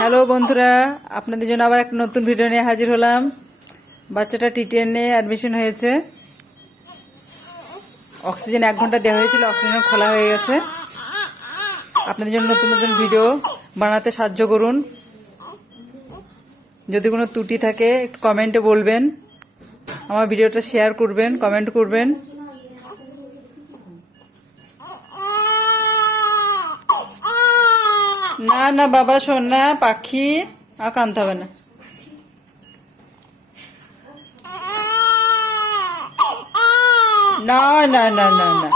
Hello বন্ধুরা, আপনাদের জন্য আবার একটা নতুন ভিডিও নিয়ে হাজির হলাম। বাচ্চাটা টি10-এ অ্যাডমিশন হয়েছে। অক্সিজেন 1 ঘন্টা দেওয়া হয়েছিল, অক্সিজেন খোলা হয়ে গেছে। আপনাদের জন্য নতুন নতুন ভিডিও বানাতে সাহায্য করুন। যদি কোনো ত্রুটি থাকে একটু কমেন্টে বলবেন, আমার ভিডিওটা শেয়ার করবেন, কমেন্ট করবেন। না না বাবা, শোন না, পাখি আর কানতে হবে না। না না না না না,